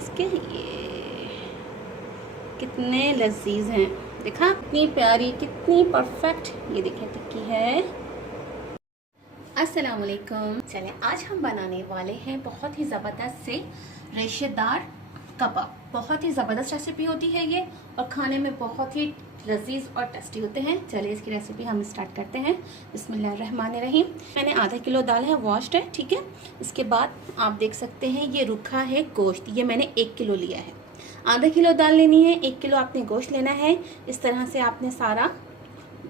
इसके, ये कितने लजीज हैं। देखा कितनी प्यारी, कितनी परफेक्ट, ये देखें टिक्की है। अस्सलाम वालेकुम। चलें आज हम बनाने वाले हैं बहुत ही ज़बरदस्त से रेशेदार कबाब। बहुत ही ज़बरदस्त रेसिपी होती है ये और खाने में बहुत ही लजीज और टेस्टी होते हैं। चलिए इसकी रेसिपी हम स्टार्ट करते हैं। बिस्मिल्लाहिर्रहमानिर्रहीम। मैंने आधा किलो दाल है, वॉश्ड है, ठीक है। इसके बाद आप देख सकते हैं ये रूखा है गोश्त, ये मैंने 1 किलो लिया है। आधा किलो दाल लेनी है, 1 किलो आपने गोश्त लेना है। इस तरह से आपने सारा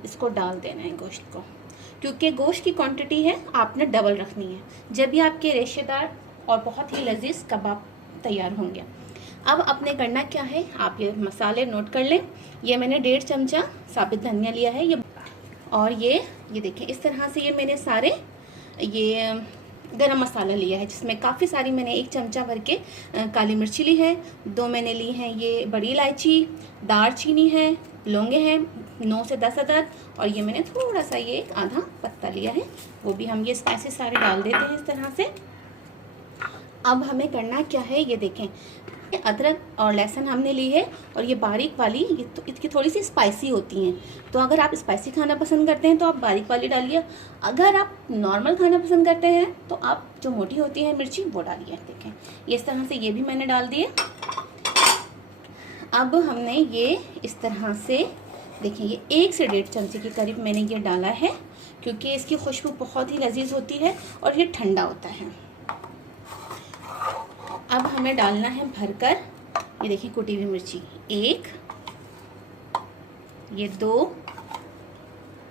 इसको डाल देना है गोश्त को, क्योंकि गोश्त की क्वांटिटी है आपने डबल रखनी है, जब भी आपके रेशेदार और बहुत ही लजीज कबाब तैयार होंगे। अब अपने करना क्या है, आप ये मसाले नोट कर लें। ये मैंने 1.5 चमचा साबित धनिया लिया है, ये और ये देखें इस तरह से ये मैंने सारे ये गरम मसाला लिया है, जिसमें काफ़ी सारी मैंने 1 चमचा भर के काली मिर्ची ली है, 2 मैंने ली हैं ये बड़ी इलायची, दालचीनी है, लौंगे हैं 9 से 10 अदद, और ये मैंने थोड़ा सा ये आधा पत्ता लिया है, वो भी हम ये स्पाइसेस सारे डाल देते हैं इस तरह से। अब हमें करना क्या है, ये देखें अदरक और लहसुन हमने ली है, और ये बारीक वाली ये तो इसकी थोड़ी सी स्पाइसी होती हैं, तो अगर आप स्पाइसी खाना पसंद करते हैं तो आप बारीक वाली डालिए। अगर आप नॉर्मल खाना पसंद करते हैं तो आप जो मोटी होती है मिर्ची वो डालिए। देखें ये इस तरह से ये भी मैंने डाल दिए। अब हमने ये इस तरह से देखिए ये 1 से 1.5 चमचे के करीब मैंने ये डाला है, क्योंकि इसकी खुशबू बहुत ही लजीज होती है और ये ठंडा होता है। अब हमें डालना है भरकर, ये देखिए कुटी हुई मिर्ची 1, ये 2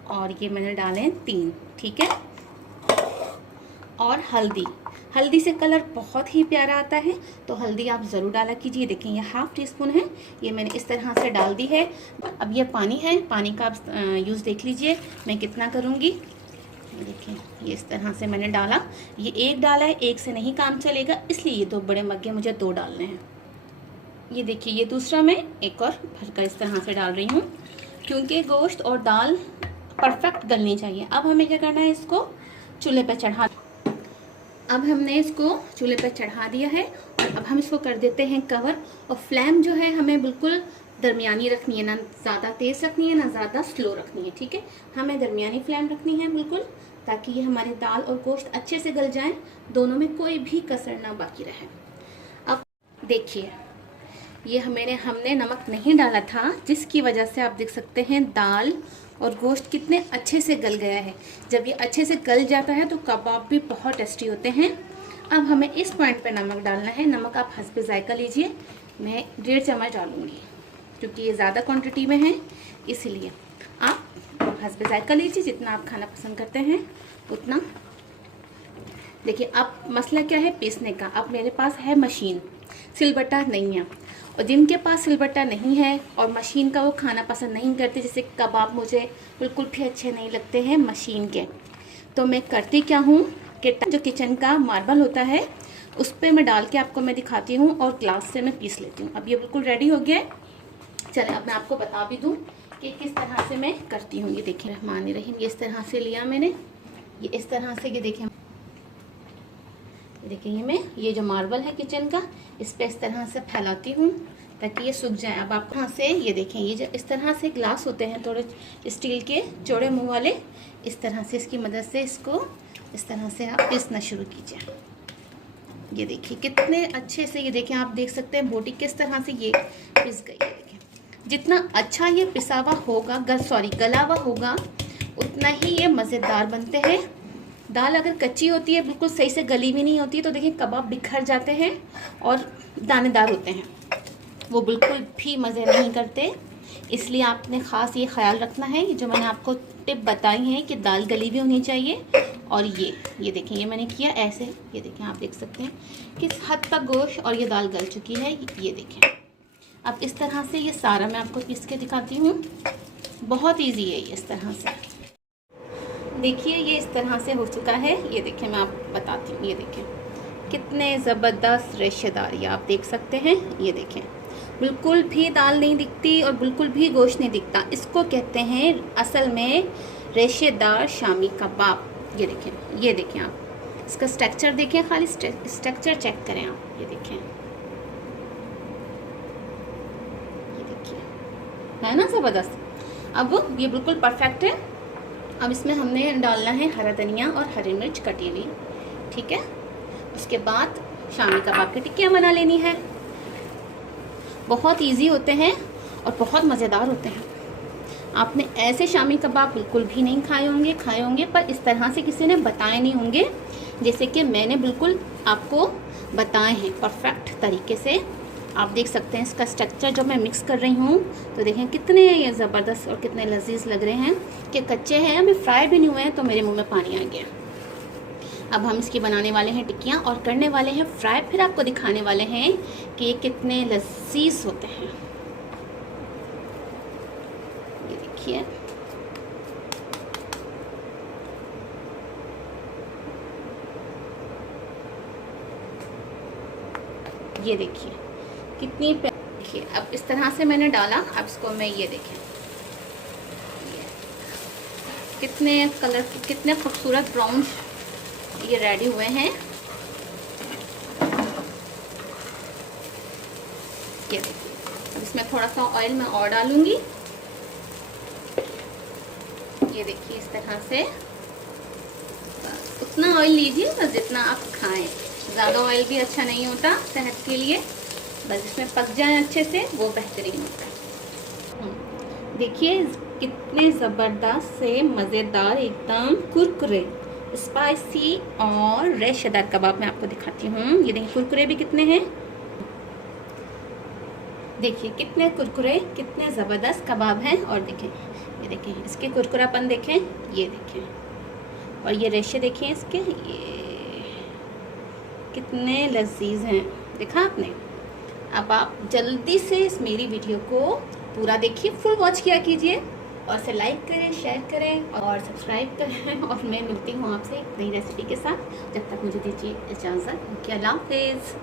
और ये मैंने डाले हैं 3, ठीक है। और हल्दी से कलर बहुत ही प्यारा आता है, तो हल्दी आप ज़रूर डाला कीजिए। देखें ये 1/2 टीस्पून है, ये मैंने इस तरह से डाल दी है। अब ये पानी है, पानी का आप यूज़ देख लीजिए मैं कितना करूँगी। देखिए ये इस तरह से मैंने डाला, ये 1 डाला है, 1 से नहीं काम चलेगा, इसलिए ये 2 बड़े मग्गे मुझे 2 डालने हैं। ये देखिए ये दूसरा मैं एक और भरकर इस तरह से डाल रही हूँ, क्योंकि गोश्त और दाल परफेक्ट गलनी चाहिए। अब हमें क्या करना है, इसको चूल्हे पर चढ़ा, अब हमने इसको चूल्हे पर चढ़ा दिया है और अब हम इसको कर देते हैं कवर। और फ्लेम जो है हमें बिल्कुल दरमियानी रखनी है, ना ज़्यादा तेज़ रखनी है ना ज़्यादा स्लो रखनी है, ठीक है। हमें दरमियानी फ्लेम रखनी है बिल्कुल, ताकि ये हमारे दाल और गोश्त अच्छे से गल जाएं, दोनों में कोई भी कसर ना बाकी रहे। अब देखिए ये हमने नमक नहीं डाला था, जिसकी वजह से आप देख सकते हैं दाल और गोश्त कितने अच्छे से गल गया है। जब ये अच्छे से गल जाता है तो कबाब भी बहुत टेस्टी होते हैं। अब हमें इस पॉइंट पे नमक डालना है। नमक आप हस्बे जायका लीजिए, मैं 1.5 चम्मच डालूँगी, क्योंकि ये ज़्यादा क्वांटिटी में है, इसलिए आप हस्बे जायका लीजिए, जितना आप खाना पसंद करते हैं उतना। देखिए अब मसला क्या है पीसने का। अब मेरे पास है मशीन, सिलबट्टा नहीं है, और जिनके पास सिलबट्टा नहीं है और मशीन का वो खाना पसंद नहीं करते, जैसे कबाब मुझे बिल्कुल भी अच्छे नहीं लगते हैं मशीन के, तो मैं करती क्या हूँ कि जो किचन का मार्बल होता है उस पर मैं डाल के आपको मैं दिखाती हूँ और ग्लास से मैं पीस लेती हूँ। अब ये बिल्कुल रेडी हो गया है। चलें अब मैं आपको बता भी दूँ कि किस तरह से मैं करती हूँ। ये देखिए रहमानिर्रहीम, ये इस तरह से लिया मैंने, ये इस तरह से, ये देखिए ये जो मार्बल है किचन का, इस पे इस तरह से फैलाती हूँ ताकि ये सूख जाए। अब आप यहाँ से ये देखें, ये जो इस तरह से ग्लास होते हैं थोड़े स्टील के चौड़े मुंह वाले, इस तरह से इसकी मदद से इसको इस तरह से आप पीसना शुरू कीजिए। ये देखिए कितने अच्छे से, ये देखें आप देख सकते हैं बोटी किस तरह से ये पिस गई है। देखें जितना अच्छा ये पिसावा होगा, गला हुआ होगा, उतना ही ये मज़ेदार बनते हैं। दाल अगर कच्ची होती है, बिल्कुल सही से गली भी नहीं होती, तो देखिए कबाब बिखर जाते हैं और दानेदार होते हैं, वो बिल्कुल भी मज़े नहीं करते। इसलिए आपने ख़ास ये ख्याल रखना है, जो मैंने आपको टिप बताई है कि दाल गली भी होनी चाहिए। और ये देखें ये मैंने किया ऐसे, ये देखें आप देख सकते हैं किस हद तक गोश्त और ये दाल गल चुकी है। ये देखें अब इस तरह से ये सारा मैं आपको पीस के दिखाती हूँ, बहुत ईजी है ये। इस तरह से देखिए ये इस तरह से हो चुका है। ये देखें मैं आपको बताती हूँ, ये देखें कितने ज़बरदस्त रेशेदार, ये आप देख सकते हैं। ये देखें बिल्कुल भी दाल नहीं दिखती और बिल्कुल भी गोश्त नहीं दिखता, इसको कहते हैं असल में रेशेदार शामी कबाब। ये देखें आप इसका स्ट्रक्चर देखें, खाली स्ट्रक्चर चेक करें आप। ये देखें है ना ज़बरदस्त। अब ये बिल्कुल परफेक्ट है। अब इसमें हमने डालना है हरा धनिया और हरी मिर्च कटी हुई, ठीक है। उसके बाद शामी कबाब की टिक्कियाँ बना लेनी है। बहुत इजी होते हैं और बहुत मज़ेदार होते हैं। आपने ऐसे शामी कबाब बिल्कुल भी नहीं खाए होंगे, पर इस तरह से किसी ने बताए नहीं होंगे जैसे कि मैंने बिल्कुल आपको बताए हैं परफेक्ट तरीके से। आप देख सकते हैं इसका स्ट्रक्चर जो मैं मिक्स कर रही हूँ, तो देखें कितने ये ज़बरदस्त और कितने लजीज लग रहे हैं कि कच्चे हैं, अभी फ्राई भी नहीं हुए हैं, तो मेरे मुंह में पानी आ गया। अब हम इसकी बनाने वाले हैं टिक्कियाँ और करने वाले हैं फ्राई, फिर आपको दिखाने वाले हैं कि ये कितने लजीज होते हैं। ये देखिए, ये देखिए कितनी देखिए। अब इस तरह से मैंने डाला। अब इसको मैं ये देखें, ये कितने कलर, कितने खूबसूरत ब्राउन ये रेडी हुए हैं। ये देखिए, अब इसमें थोड़ा सा ऑयल मैं और डालूंगी। ये देखिए इस तरह से, उतना ऑयल लीजिए बस जितना आप खाएं। ज़्यादा ऑयल भी अच्छा नहीं होता सेहत के लिए, बस इसमें पक जाए अच्छे से वो बेहतरीन होता है। देखिए कितने ज़बरदस्त से मज़ेदार, एकदम कुरकुरे, स्पाइसी और रेशेदार कबाब मैं आपको दिखाती हूँ। ये देखिए कुरकुरे भी कितने हैं, देखिए कितने कुरकुरे, कितने ज़बरदस्त कबाब हैं। और देखिए, ये देखिए इसके कुरकुरापन देखें, ये देखें, और ये रेशे देखें इसके, ये कितने लजीज हैं, देखा आपने। अब आप जल्दी से इस मेरी वीडियो को पूरा देखिए, फुल वॉच किया कीजिए और इसे लाइक करें, शेयर करें और सब्सक्राइब करें। और मैं मिलती हूँ आपसे एक नई रेसिपी के साथ। जब तक मुझे दीजिए इजाज़त, अल्लाह हाफ़िज़।